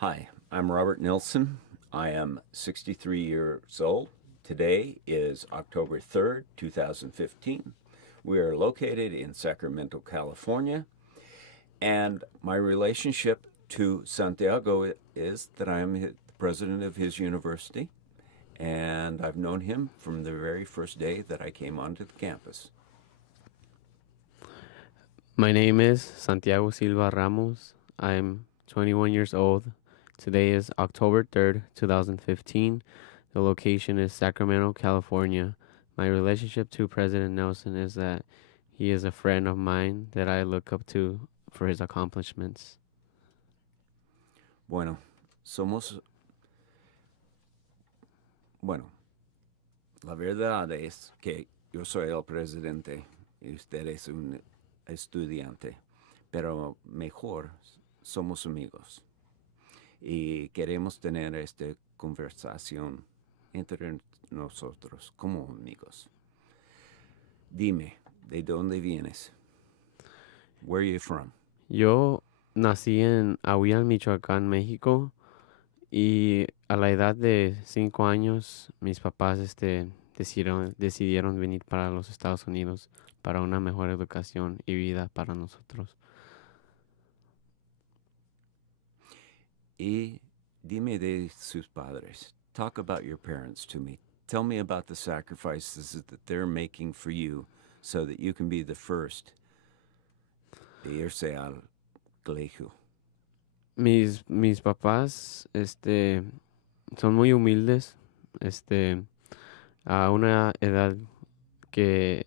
Hi, I'm Robert Nelsen. I am 63 years old. Today is October 3rd, 2015. We are located in Sacramento, California, and my relationship to Santiago is that I am the president of his university, and I've known him from the very first day that I came onto the campus. My name is Santiago Silva Ramos. I'm 21 years old. Today is October 3rd, 2015. The location is Sacramento, California. My relationship to President Nelson is that he is a friend of mine that I look up to for his accomplishments. Bueno, somos, bueno, la verdad es que yo soy el presidente y usted es un estudiante, pero mejor somos amigos y queremos tener esta conversación entre nosotros como amigos. Dime, ¿de dónde vienes? Where are you from? Yo nací en Ahuilan, Michoacán, México, y a la edad de 5 años mis papás decidieron venir para los Estados Unidos para una mejor educación y vida para nosotros. Y dime de sus padres. Talk about your parents to me. Tell me about the sacrifices that they're making for you so that you can be the first de irse al colegio. Mis papás, son muy humildes, a una edad que,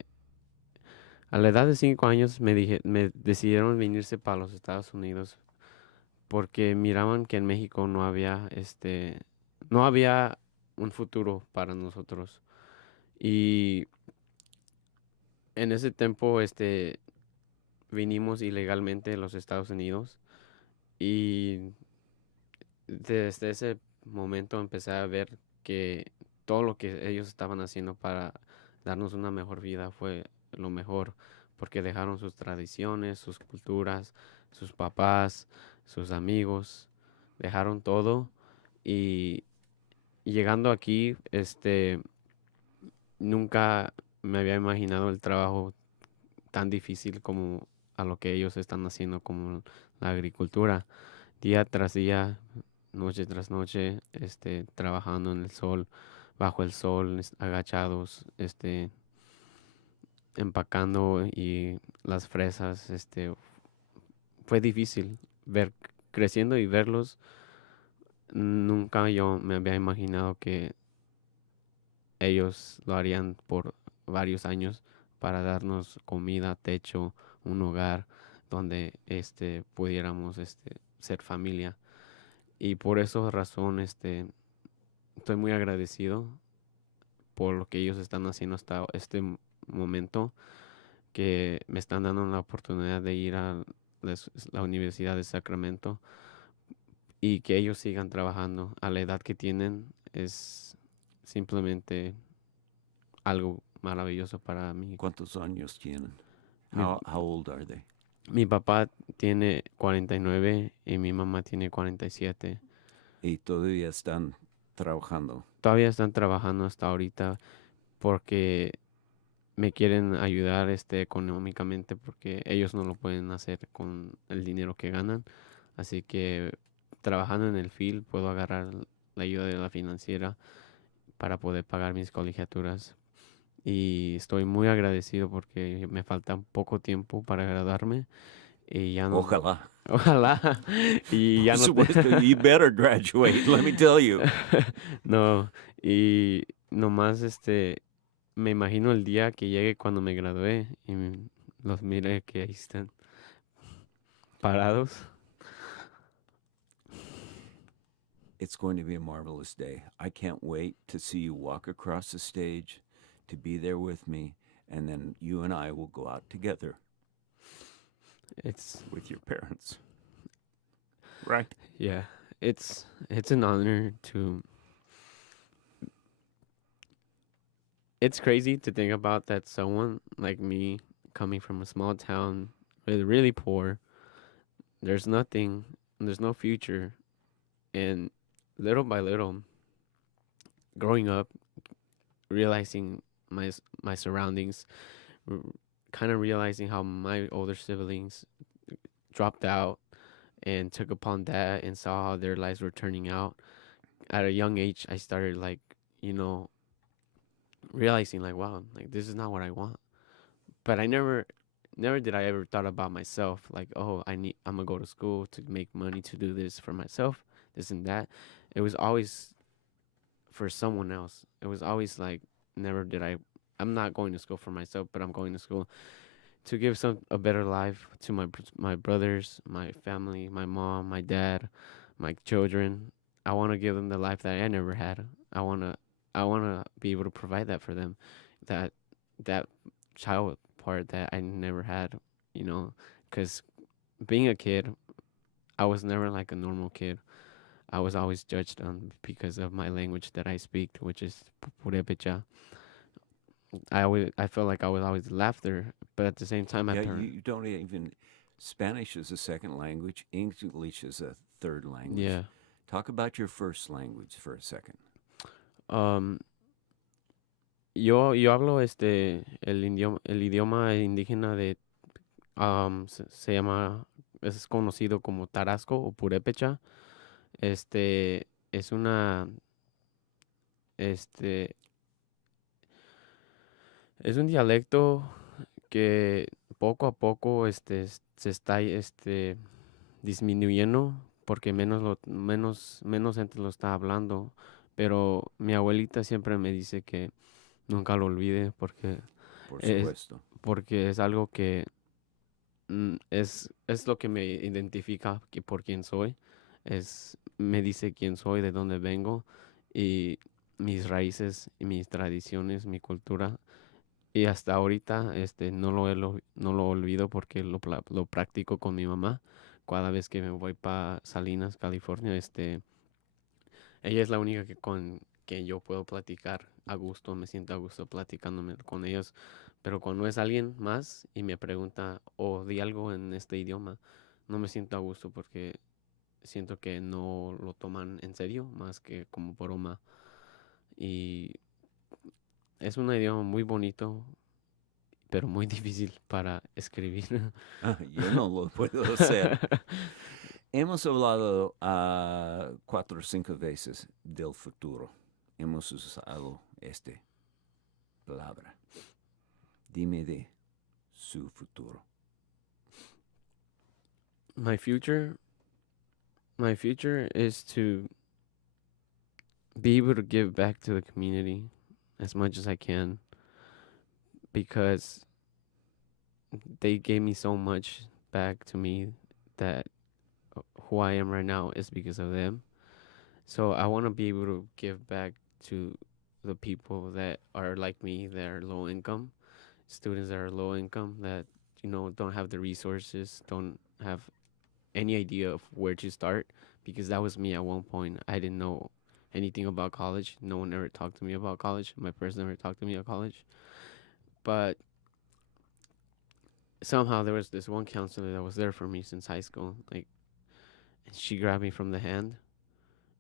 a la edad de 5 años me decidieron venirse para los Estados Unidos porque miraban que en México no había un futuro para nosotros. Y en ese tiempo, vinimos ilegalmente a los Estados Unidos y desde ese momento empecé a ver que todo lo que ellos estaban haciendo para darnos una mejor vida fue lo mejor, porque dejaron sus tradiciones, sus culturas, sus papás, sus amigos, dejaron todo y llegando aquí, nunca me había imaginado el trabajo tan difícil como a lo que ellos están haciendo, como la agricultura, día tras día, noche tras noche, trabajando en el sol, bajo el sol, agachados, empacando y las fresas, fue difícil ver creciendo y verlos. Nunca yo me había imaginado que ellos lo harían por varios años para darnos comida, techo, un hogar donde pudiéramos ser familia. Y por esa razón estoy muy agradecido por lo que ellos están haciendo hasta este momento, que me están dando la oportunidad de ir a la Universidad de Sacramento y que ellos sigan trabajando a la edad que tienen. Es simplemente algo maravilloso para mí. ¿Cuántos años tienen? Mi, How old are they? mi papá tiene 49 y mi mamá tiene 47. Y todavía están trabajando. Todavía están trabajando hasta ahorita porque me quieren ayudar económicamente porque ellos no lo pueden hacer con el dinero que ganan. Así que trabajando en el field puedo agarrar la ayuda de la financiera para poder pagar mis colegiaturas. Y estoy muy agradecido porque me falta poco tiempo para graduarme y ya no, Ojalá. ojalá, y Por ya no te... supuesto, you better graduate, let me tell you. No, y nomás me imagino el día que llegue cuando me gradué y los mire que ahí están parados. It's going to be a marvelous day. I can't wait to see you walk across the stage, to be there with me, and then you and I will go out together It's with your parents. Right? yeah, it's an honor to. It's crazy to think about that someone like me coming from a small town, really really poor. There's nothing. There's no future. And little by little, growing up, realizing my surroundings, r- kind of realizing how my older siblings dropped out and took upon that and saw how their lives were turning out. At a young age, I started like, you know, realizing like, wow, like this is not what I want. But I never did I ever thought about myself like, oh, I'm gonna go to school to make money to do this for myself, this and that. It was always for someone else. It was always like, never did I'm not going to school for myself, but I'm going to school to give some a better life to my brothers, my family, my mom, my dad, my children. I want to give them the life that I never had. I want to be able to provide that for them, that that child part that I never had, you know, cuz being a kid, I was never like a normal kid. I was always judged on because of my language that I speak, which is purepecha. I felt like I was always laughter, but at the same time, my Yeah, parent, you don't even. Spanish is a second language. English is a third language. yeah. Talk about your first language for a second. Um, yo hablo el idioma indígena de, se llama, es conocido como tarasco o purépecha. Es este, es un dialecto que poco a poco, se está, disminuyendo porque menos gente lo está hablando. Pero mi abuelita siempre me dice que nunca lo olvide Por es, supuesto. porque es algo que es lo que me identifica por quién soy. Me dice quién soy, de dónde vengo y mis raíces y mis tradiciones, mi cultura. Y hasta ahorita no lo olvido porque lo practico con mi mamá. Cada vez que me voy para Salinas, California, ella es la única con que yo puedo platicar a gusto, me siento a gusto platicándome con ellos. Pero cuando es alguien más y me pregunta o di algo en este idioma, no me siento a gusto porque siento que no lo toman en serio, más que como broma. Y es un idioma muy bonito, pero muy difícil para escribir. Yo no lo puedo hacer. Hemos hablado 4 o 5 veces del futuro. Hemos usado esta palabra. Dime de su futuro. my future, my future is to be able to give back to the community as much as I can because they gave me so much back to me that who I am right now is because of them. So I want to be able to give back to the people that are like me, that are low income, students that are low income, that don't have the resources, don't have any idea of where to start. Because that was me at one point. I didn't know anything about college. No one ever talked to me about college. My parents never talked to me about college. But somehow there was this one counselor that was there for me since high school. Like, and she grabbed me from the hand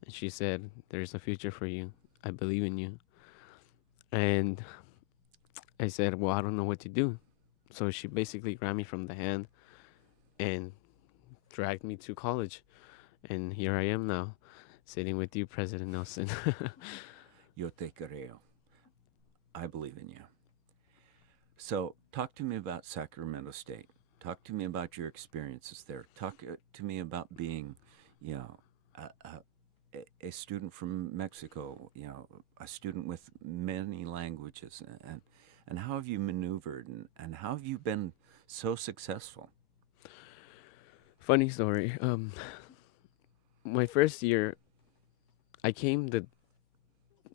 and she said, "There's a future for you. I believe in you." And I said, "Well, I don't know what to do." So she basically grabbed me from the hand and dragged me to college. And here I am now, sitting with you, President Nelson. Yo te creo. I believe in you. So, talk to me about Sacramento State. Talk to me about your experiences there. Talk to me about being, you know, a student from Mexico. A student with many languages, and how have you maneuvered, and how have you been so successful? Funny story. My first year, I came the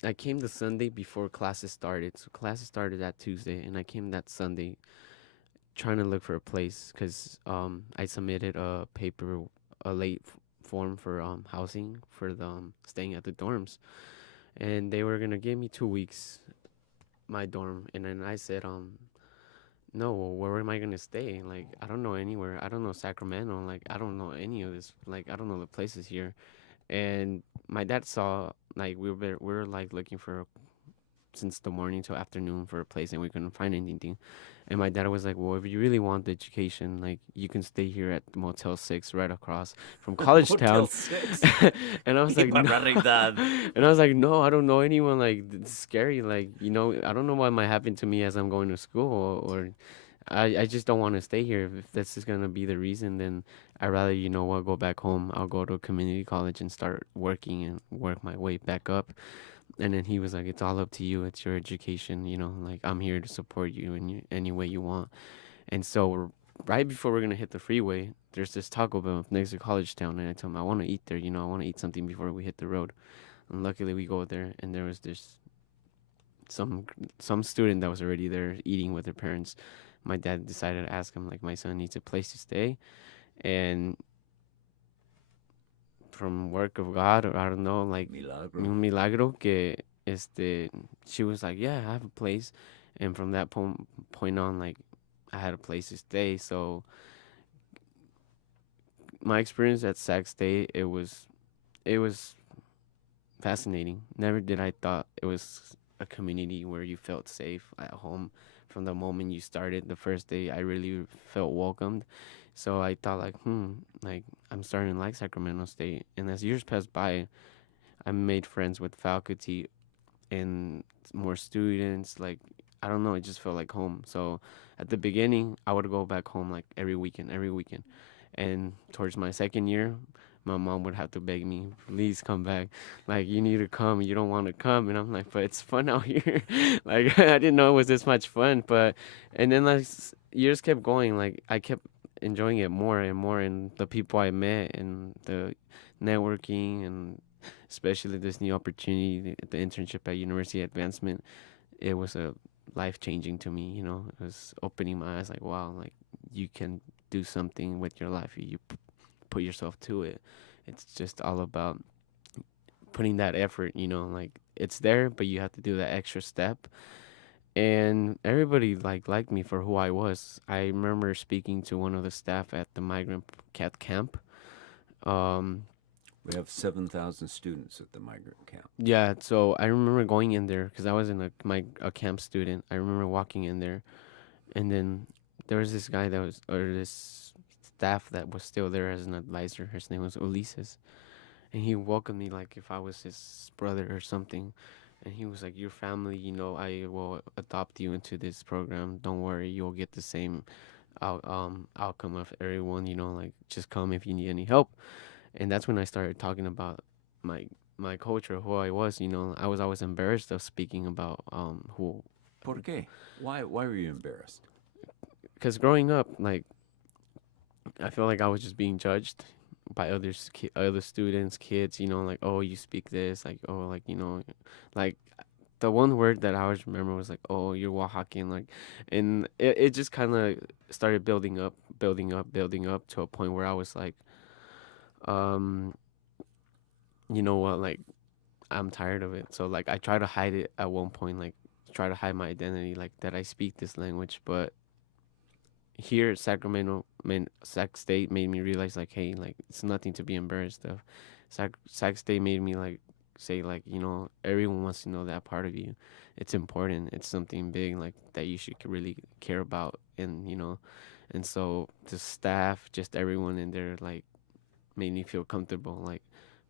I came the Sunday before classes started. So classes started that Tuesday, and I came that Sunday trying to look for a place because I submitted a paper, a late form for housing for the staying at the dorms, and they were gonna give me 2 weeks my dorm, and then I said no, well, where am I gonna stay? Like, I don't know anywhere. I don't know Sacramento. Like, I don't know any of this. Like, I don't know the places here. And my dad saw, like, we were like looking for since the morning till afternoon for a place, and we couldn't find anything. And my dad was like, "Well, if you really want the education, like, you can stay here at Motel 6 right across from College Motel Town." 6. And I was ¡Qué like, "No." barbaridad! And I was like, "No, I don't know anyone. Like, it's scary. Like, I don't know what might happen to me as I'm going to school, or I just don't want to stay here. If this is gonna be the reason, then I'd rather, what, go back home. I'll go to a community college and start working and work my way back up." And then he was like, "It's all up to you. It's your education. Like, I'm here to support you in any way you want." And so right before we're gonna hit the freeway, there's this Taco Bell next to College Town, and I told him I want to eat there. I want to eat something before we hit the road. And luckily, we go there, and there was this some some student that was already there eating with their parents. My dad decided to ask him, like, my son needs a place to stay, and from work of God, or I don't know, like, Milagro. un milagro que she was like, "Yeah, I have a place." And from that point on, like, I had a place to stay. So my experience at Sac State, it was fascinating. Never did I thought it was a community where you felt safe at home. From the moment you started, the first day, I really felt welcomed. So I thought, like, like, I'm starting to like Sacramento State. And as years passed by, I made friends with faculty and more students. Like, I don't know, it just felt like home. So at the beginning, I would go back home like every weekend, every weekend. And towards my second year, my mom would have to beg me, "Please come back. Like, you need to come. You don't want to come." And I'm like, "But it's fun out here." Like, I didn't know it was this much fun. And then, like, years kept going. Like, I kept enjoying it more and more, and the people I met and the networking, and especially this new opportunity, the internship at University Advancement. It was a life changing to me. It was opening my eyes. Like, wow, like, you can do something with your life. You put yourself to it. It's just all about putting that effort. Like, it's there, but you have to do that extra step. And everybody liked me for who I was. I remember speaking to one of the staff at the migrant cat camp. Um, We have 7,000 students at the migrant camp. Yeah, so I remember going in there because I was a camp student. I remember walking in there, and then there was this guy or this staff that was still there as an advisor. His name was Ulises, and he welcomed me like if I was his brother or something. And he was like, "Your family, I will adopt you into this program. Don't worry, you'll get the same outcome of everyone. Like, just come if you need any help." And that's when I started talking about my my culture, who I was. I was always embarrassed of speaking about who, ¿Por qué? Why were you embarrassed? because growing up, like, I feel like I was just being judged by other students, kids. Like, "Oh, you speak this," like, "Oh, like, like." The one word that I always remember was like, "Oh, you're Oaxacan," like, and it just kind of started building up, building up, building up to a point where I was like, um, you know what, like, I'm tired of it. So, like, I try to hide it at one point, like, try to hide my identity, like, that I speak this language. But here at Sacramento, man, Sac State made me realize, like, hey, like, it's nothing to be embarrassed of. Sac State made me, like, say, like, everyone wants to know that part of you. It's important. It's something big, like, that you should really care about. And so the staff, just everyone in there, like, made me feel comfortable. Like,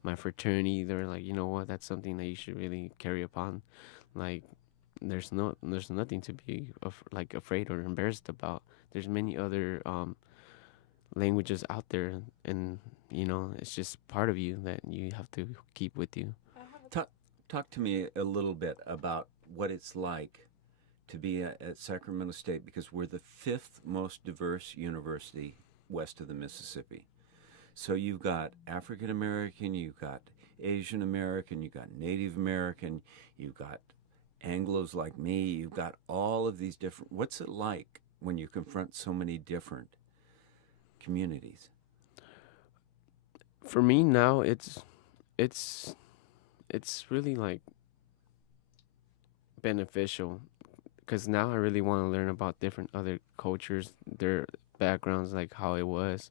my fraternity, they're like, "You know what? That's something that you should really carry upon. Like, there's nothing to be like afraid or embarrassed about. There's many other languages out there, and it's just part of you that you have to keep with you." Talk, talk to me a little bit about what it's like to be at Sacramento State, because we're the fifth most diverse university west of the Mississippi. So you've got African American, you've got Asian American, you've got Native American, you've got Anglos like me, you've got all of these different. What's it like when you confront so many different communities? For me now, it's it's really, like, beneficial because now I really want to learn about different other cultures, their backgrounds, like how it was,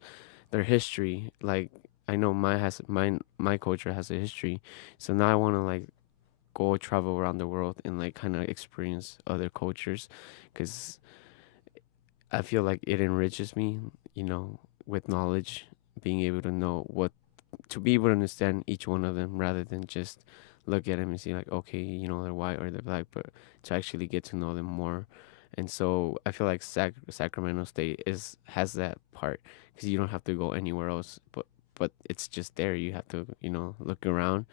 their history. Like, I know my culture has a history, so now I want to like go travel around the world and like kind of experience other cultures, because I feel like it enriches me, you know, with knowledge, being able to know what to be able to understand each one of them rather than just look at them and see like, okay, you know, they're white or they're black, but to actually get to know them more. And so I feel like Sacramento State is has that part, because you don't have to go anywhere else, but it's just there. You have to, you know, look around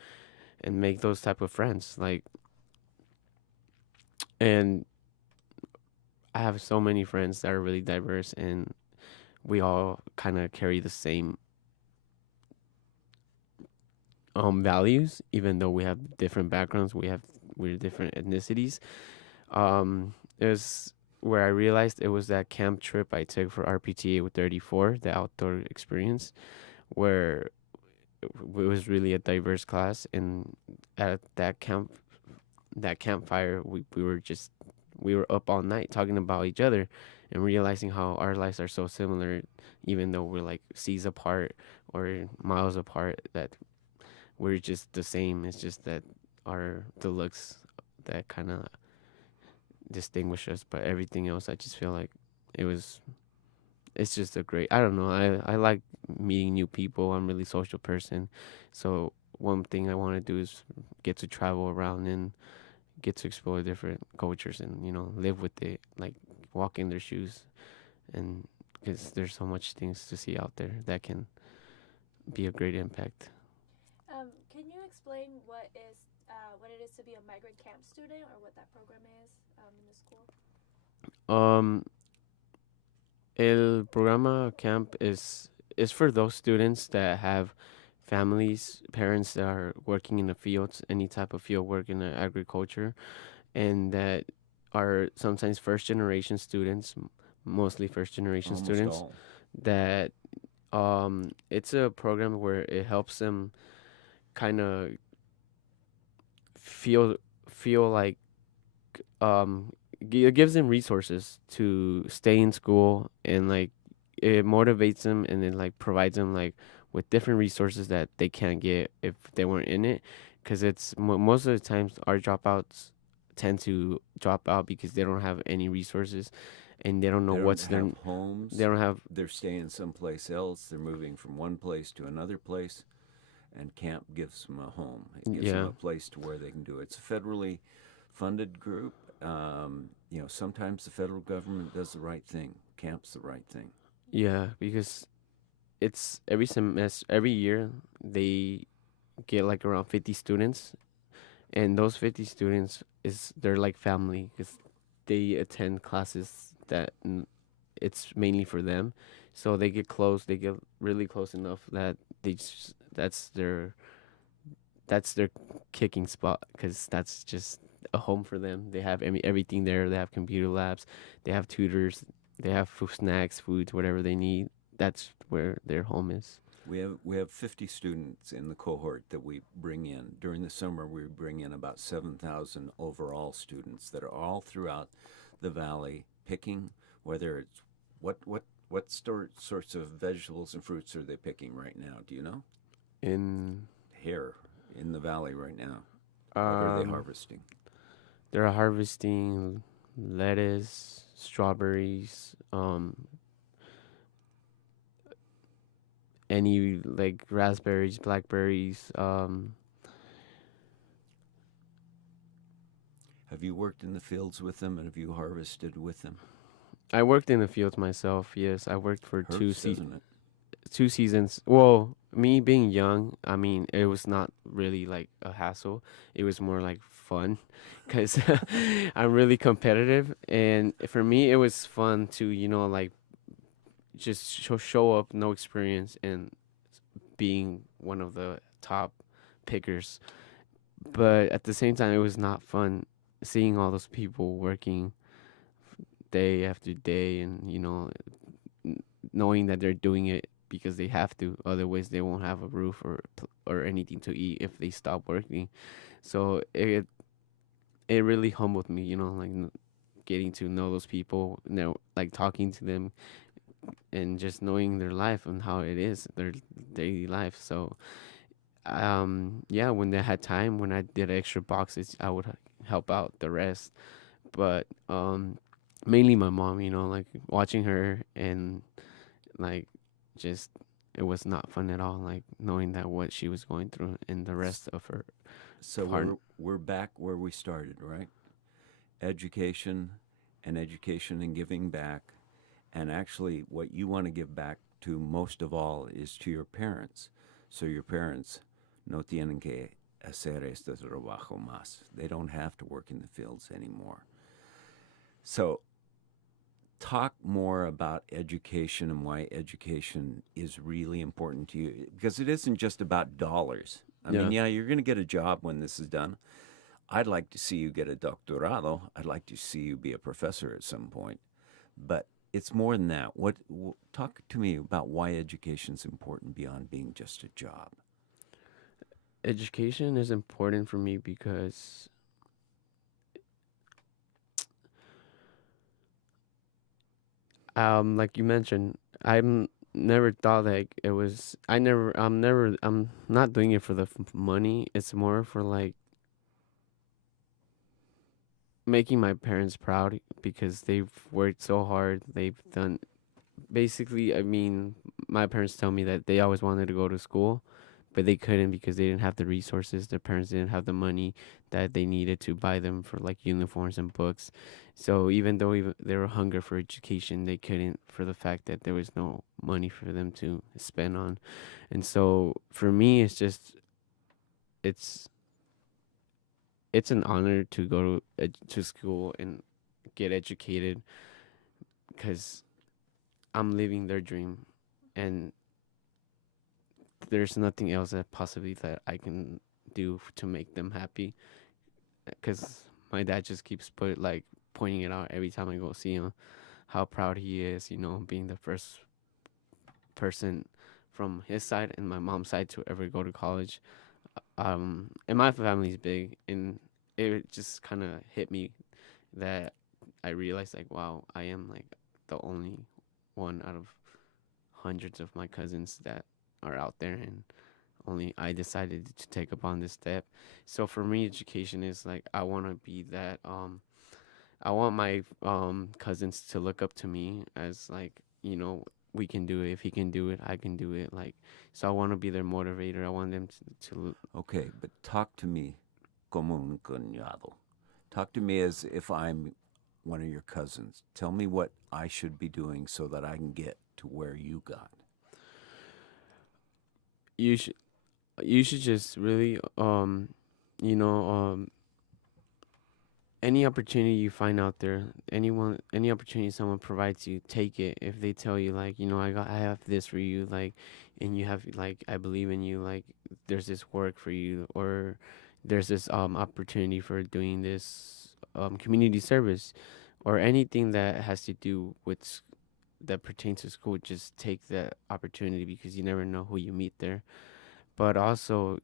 and make those type of friends. Like, and I have so many friends that are really diverse, and we all kind of carry the same values, even though we have different backgrounds. We're different ethnicities. It was where I realized it was that camp trip I took for RPTA with 34, the outdoor experience, where it was really a diverse class. And at that campfire, we were up all night talking about each other and realizing how our lives are so similar, even though we're like seas apart or miles apart. That we're just the same. It's just that the looks that kind of distinguish us, but everything else, I just feel like it was. It's just a great. I don't know. I like meeting new people. I'm a really social person, so one thing I want to do is get to travel around and get to explore different cultures and, you know, live with it, like walk in their shoes, and because there's so much things to see out there that can be a great impact. Can you explain what it is to be a migrant camp student, or what that program is in the school? Um, El programa camp is for those students that have families, parents that are working in the fields, any type of field work in the agriculture, and that are sometimes first generation students, mostly first generation Almost students. all. That it's a program where it helps them kind of feel feel like it gives them resources to stay in school, and like it motivates them, and then like provides them like with different resources that they can't get if they weren't in it, because most of the times our dropouts tend to drop out because they don't have any resources, and they don't know They don't what's their have they homes. don't have. They're staying someplace else. They're moving from one place to another place, and camp gives them a home. It gives them Yeah, a place to where they can do it. It's a federally funded group. Sometimes the federal government does the right thing. Camp's the right thing. yeah, because it's every semester, every year they get like around 50 students, and those 50 students is they're like family, because they attend classes that it's mainly for them, so they get close, they get really close enough that that's their kicking spot, because that's just a home for them. They have everything there. They have computer labs, they have tutors, they have snacks, foods, whatever they need. That's where their home is. We have 50 students in the cohort that we bring in. During the summer, we bring in about 7,000 overall students that are all throughout the valley picking, whether it's what sorts of vegetables and fruits are they picking right now? Do you know? In Here in the valley right now. What are they um harvesting? they're harvesting lettuce, strawberries, any like raspberries, blackberries. Have you worked in the fields with them and have you harvested with them? I worked in the fields myself. Yes, I worked for Hurts, doesn't it? 2 seasons. Well, me being young, I mean, it was not really like a hassle. It was more like fun, because I'm really competitive, and for me, it was fun to, you know, like just show up, no experience, and being one of the top pickers. But at the same time, it was not fun seeing all those people working day after day, and, you know, knowing that they're doing it because they have to. Otherwise, they won't have a roof or anything to eat if they stop working. So it really humbled me, you know, like getting to know those people, you know, like talking to them, and just knowing their life and how it is, their daily life. So yeah, when they had time, when I did extra boxes, I would help out the rest. But mainly my mom, like watching her, and like just it was not fun at all, like knowing that what she was going through and the rest of her So part. we're back where we started, right? Education and giving back. And actually, what you want to give back to most of all is to your parents. So your parents no tienen que hacer este trabajo más. They don't have to work in the fields anymore. So talk more about education and why education is really important to you, because it isn't just about dollars. I mean, Yeah. yeah, you're going to get a job when this is done. I'd like to see you get a doctorado. I'd like to see you be a professor at some point. But it's more than that. Talk to me about why education is important beyond being just a job. Education is important for me because like you mentioned, I'm never thought like it was I'm not doing it for the money. It's more for like making my parents proud because they've worked so hard. They've done basically, I mean, my parents tell me that they always wanted to go to school, but they couldn't because they didn't have the resources. Their parents didn't have the money that they needed to buy them for like uniforms and books. So even though they were hungry for education, they couldn't for the fact that there was no money for them to spend on. And so for me, it's it's an honor to go to school and get educated because I'm living their dream, and there's nothing else that possibly that I can do to make them happy. Because my dad just keeps pointing it out every time I go see him, how proud he is, being the first person from his side and my mom's side to ever go to college. And my family's big, and it just kind of hit me that I realized like, wow, I am like the only one out of hundreds of my cousins that are out there, and only I decided to take upon this step. So for me, education is like I want to be that. I want my cousins to look up to me as like, we can do it. If he can do it, I can do it. Like, so I want to be their motivator. I want them to. Okay, but talk to me como un cuñado. Talk to me as if I'm one of your cousins. Tell me what I should be doing so that I can get to where you got. You should you should just really you know any opportunity you find out there, any opportunity someone provides you, take it. If they tell you like, I have this for you, like, and you have like, I believe in you, like, there's this work for you, or there's this opportunity for doing this community service, or anything that has to do with that pertains to school, just take that opportunity because you never know who you meet there. But also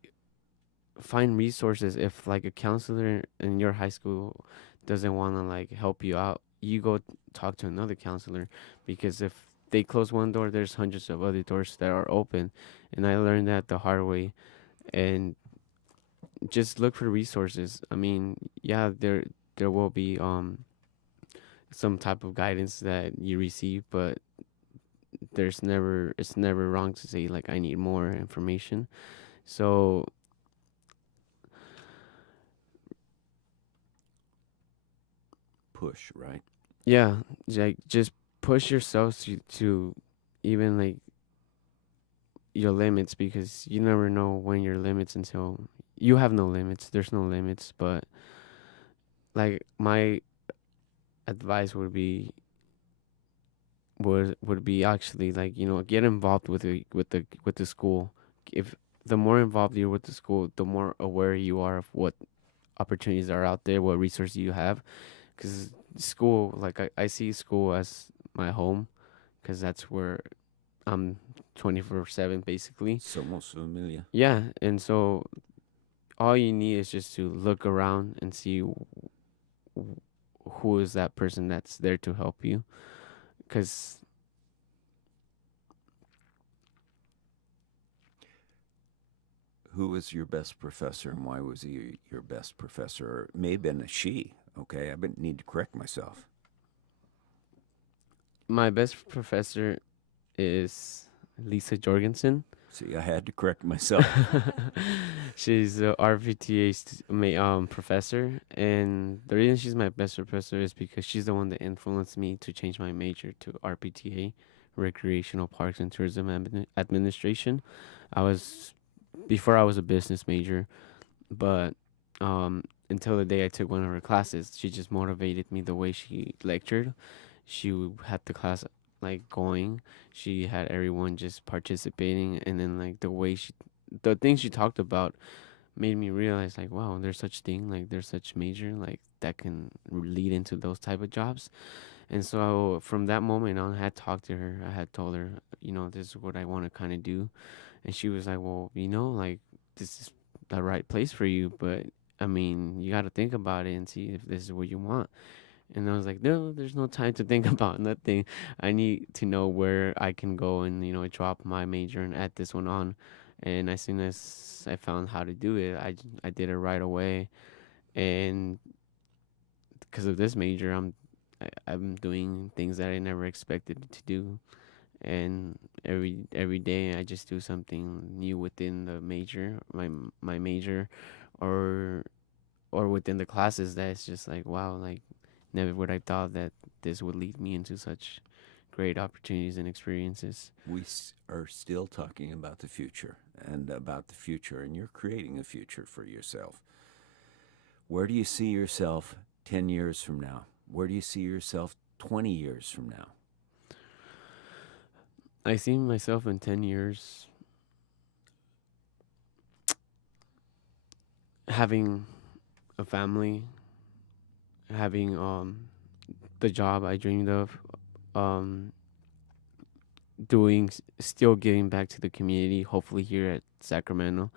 find resources. If like a counselor in your high school doesn't want to like help you out, you go talk to another counselor, because if they close one door, there's hundreds of other doors that are open. And I learned that the hard way. And just look for resources. I mean, yeah, there will be some type of guidance that you receive, but it's never wrong to say like, I need more information. So Push, right? yeah, like just push yourself to even like your limits, because you never know when your limits until you have no limits. There's no limits, but like my advice would be actually like, get involved with the school. If the more involved you're with the school, the more aware you are of what opportunities are out there, what resources you have. Because school, like I see school as my home, because that's where I'm 24/7 basically. Somos familia. Yeah, and so all you need is just to look around and see who is that person that's there to help you. Because Who was your best professor and why was he your best professor? Or it may have been a she, okay? I need to correct myself. My best professor is Lisa Jorgensen. See, I had to correct myself. She's a RVTA professor, and the reason she's my best professor is because she's the one that influenced me to change my major to RPTA, Recreational Parks and Tourism Administration. I was Before I was a business major, but until the day I took one of her classes, she just motivated me the way she lectured. She had the class like going. She had everyone just participating, and then like the things she talked about made me realize like, wow, there's such thing, like there's such major like that can lead into those type of jobs. And so from that moment on, I had talked to her. I had told her, this is what I want to kind of do, and she was like, well, like this is the right place for you, but I mean, you got to think about it and see if this is what you want. And I was like, no, there's no time to think about nothing. I need to know where I can go and, drop my major and add this one on. And as soon as I found how to do it, I did it right away. And because of this major, I'm doing things that I never expected to do. And every day I just do something new within the major, my major, or within the classes that's just like, wow, like never would I thought that this would lead me into such great opportunities and experiences. We are still talking about the future, and you're creating a future for yourself. Where do you see yourself 10 years from now? Where do you see yourself 20 years from now? I see myself in 10 years having a family, having the job I dreamed of, um still giving back to the community, hopefully here at Sacramento,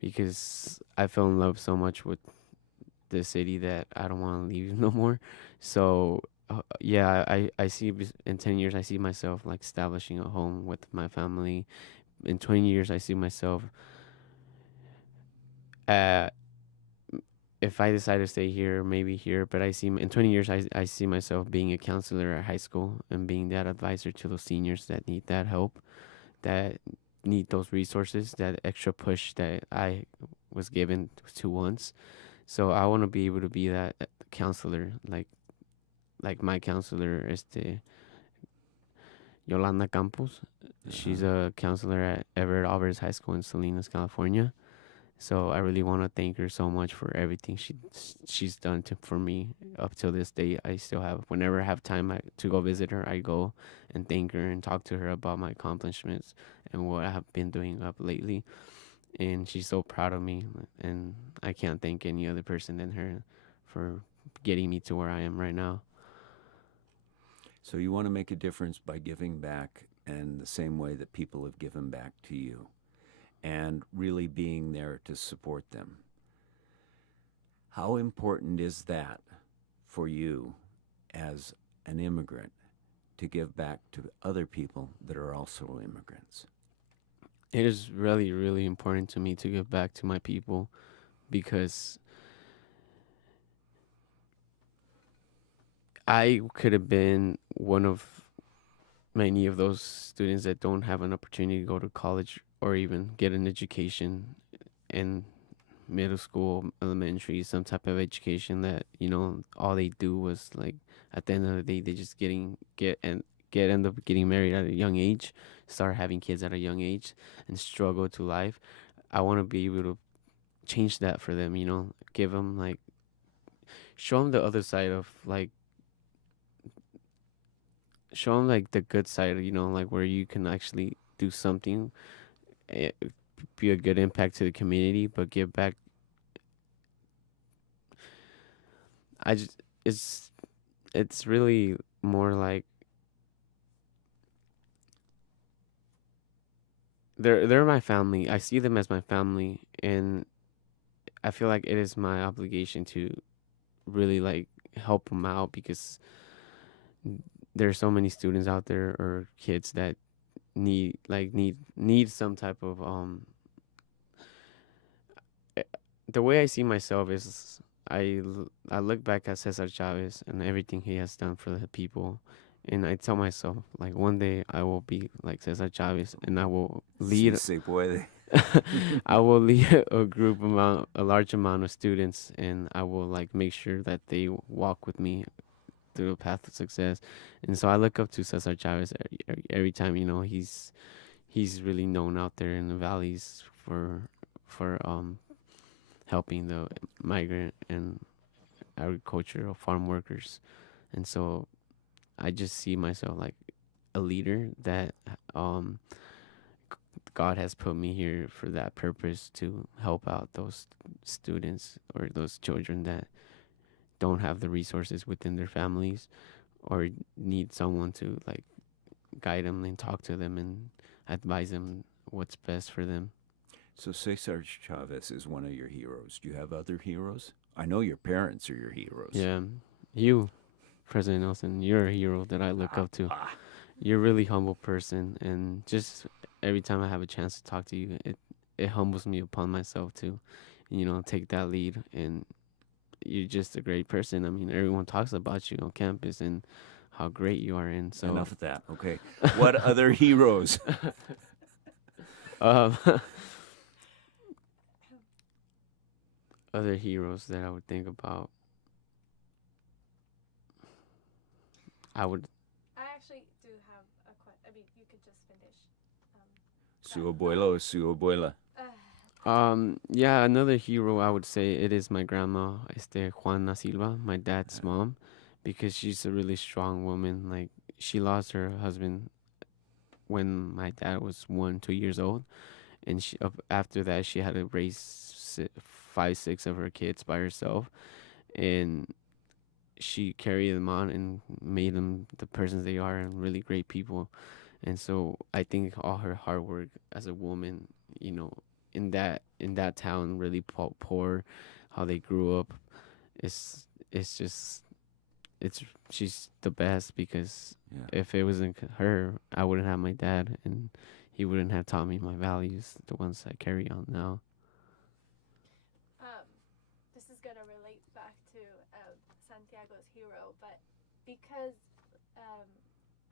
because I fell in love so much with the city that I don't want to leave no more. So yeah, I see in 10 years I see myself like establishing a home with my family. In 20 years I see myself uh if I decide to stay here, maybe here, but in 20 years, I see myself being a counselor at high school and being that advisor to those seniors that need that help, that need those resources, that extra push that I was given to once. So I want to be able to be that counselor, like my counselor, Yolanda Campos. She's a counselor at Everett Alvarez High School in Salinas, California. So I really want to thank her so much for everything she's done for me up till this day. I still have, whenever I have time to go visit her, I go and thank her and talk to her about my accomplishments and what I have been doing up lately. And she's so proud of me, and I can't thank any other person than her for getting me to where I am right now. So you want to make a difference by giving back in the same way that people have given back to you, and really being there to support them. How important is that for you as an immigrant to give back to other people that are also immigrants? It is really, really important to me to give back to my people, because I could have been one of many of those students that don't have an opportunity to go to college or even get an education in middle school, elementary, some type of education that, all they do was like at the end of the day they just end up getting married at a young age, start having kids at a young age and struggle to life. I want to be able to change that for them, give them like show them the other side of like show them like the good side, like where you can actually do something, eh, be a good impact to the community, but give back. I just it's really more like they're my family. I see them as my family, and I feel like it is my obligation to really like help them out, because there's so many students out there or kids that need some type of the way I see myself is I look back at Cesar Chavez and everything he has done for the people, and I tell myself like one day I will be like Cesar Chavez and I will Sí lead se puede. I will lead a large amount of students, and I will like make sure that they walk with me through the path of success. And so I look up to Cesar Chavez every time. He's really known out there in the valleys for helping the migrant and agricultural farm workers. And so I just see myself like a leader that um God has put me here for that purpose to help out those students or those children that don't have the resources within their families or need someone to like guide them and talk to them and advise them what's best for them. So Cesar Chavez is one of your heroes. Do you have other heroes? I know your parents are your heroes. Yeah, you, President Nelson, you're a hero that I look up to. You're a really humble person, and just every time I have a chance to talk to you, it humbles me upon myself to, take that lead. And you're just a great person. I mean, everyone talks about you on campus and how great you are. And so Enough of that. Okay. What other heroes? um, other heroes that I would think about. I would. I actually do have a question. I mean, you could just finish. Su abuelo or su abuela? Yeah, another hero I would say it is my grandma, Juana Silva, my dad's mom, because she's a really strong woman. Like she lost her husband when my dad was 2 years old, and after that she had to raise 5, 6 of her kids by herself, and she carried them on and made them the persons they are and really great people. And so I think all her hard work as a woman, in that town, really poor, how they grew up, it's just she's the best because if it wasn't her, I wouldn't have my dad and he wouldn't have taught me my values, the ones I carry on now. This is gonna relate back to Santiago's hero, but because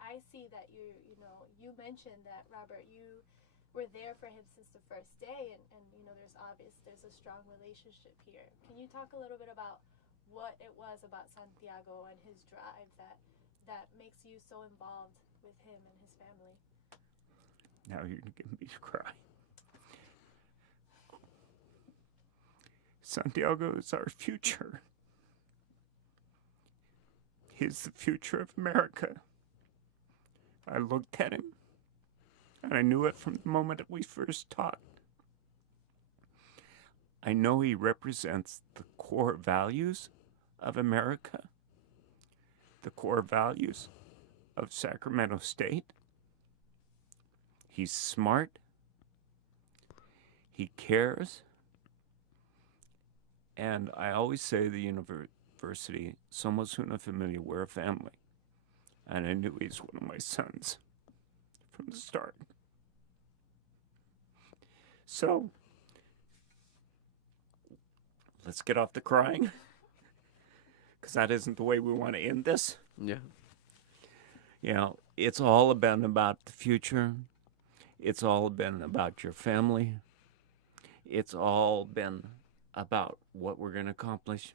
I see that you mentioned that, Robert, you were there for him since the first day, and there's a strong relationship here. Can you talk a little bit about what it was about Santiago and his drive that makes you so involved with him and his family? Now you're going to get me to cry. Santiago is our future. He's the future of America. I looked at him, and I knew it from the moment that we first talked. I know he represents the core values of America, the core values of Sacramento State. He's smart. He cares. And I always say the university, somos una familia, we're a family. And I knew he's one of my sons from the start. So, let's get off the crying, because that isn't the way we want to end this. Yeah. It's all been about the future. It's all been about your family. It's all been about what we're going to accomplish.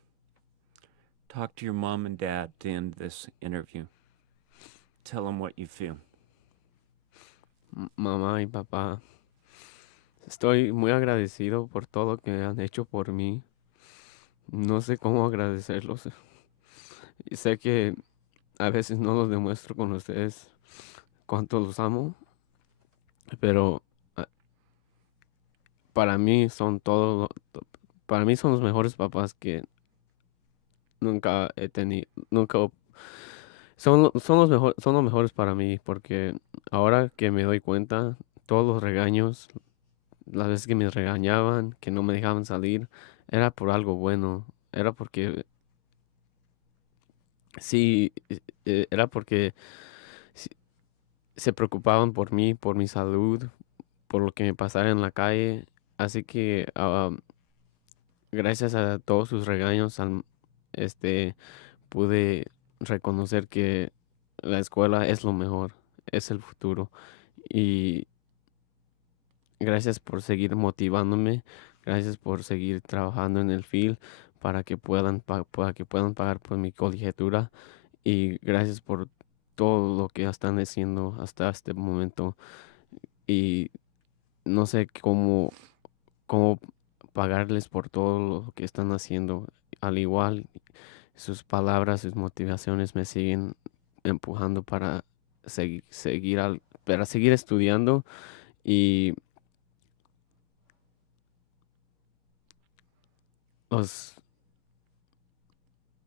Talk to your mom and dad to end this interview. Tell them what you feel. Mamá y papá, estoy muy agradecido por todo lo que han hecho por mí. No sé cómo agradecerlos. Y sé que a veces no los demuestro con ustedes cuánto los amo, pero para mí son los mejores papás que nunca he tenido, son los mejores para mí, porque ahora que me doy cuenta, todos los regaños, las veces que me regañaban, que no me dejaban salir, era por algo bueno, era porque se preocupaban por mí, por mi salud, por lo que me pasara en la calle. Así que gracias a todos sus regaños, pude reconocer que la escuela es lo mejor, es el futuro. Y gracias por seguir motivándome, gracias por seguir trabajando en el field para que para que puedan pagar por mi colegiatura, y gracias por todo lo que están haciendo hasta este momento. Y no sé cómo pagarles por todo lo que están haciendo. Al igual, sus palabras, sus motivaciones me siguen empujando para para seguir estudiando, y los,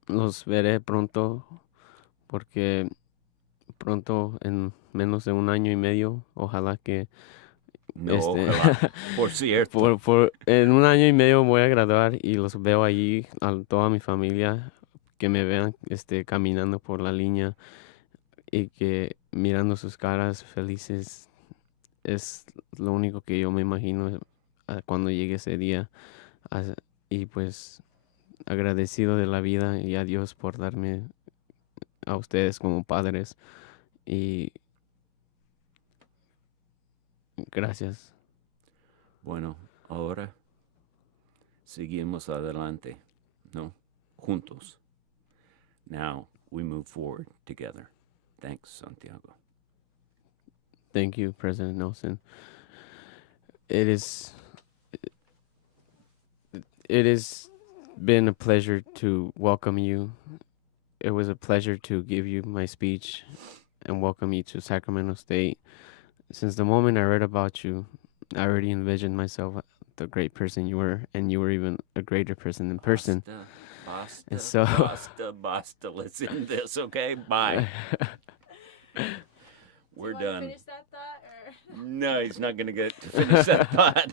los veré pronto, porque pronto, en menos de un año y medio, ojalá que No, este ojalá. Por cierto. en un año y medio voy a graduar y los veo allí a toda mi familia, que me vean caminando por la línea y que mirando sus caras felices. Es lo único que yo me imagino cuando llegue ese día. As- Y pues agradecido de la vida y a Dios por darme a ustedes como padres. Y gracias. Bueno, ahora seguimos adelante, ¿no? Juntos. Now we move forward together. Thanks, Santiago. Thank you, President Nelson. It is it has been a pleasure to welcome you. It was a pleasure to give you my speech and welcome you to Sacramento State. Since the moment I read about you, I already envisioned myself the great person you were, and you were even a greater person in person. And so Basta. Let's end this, okay? Bye. We're Do you wanna done. finish that thought, or? No, he's not going to get to finish that thought.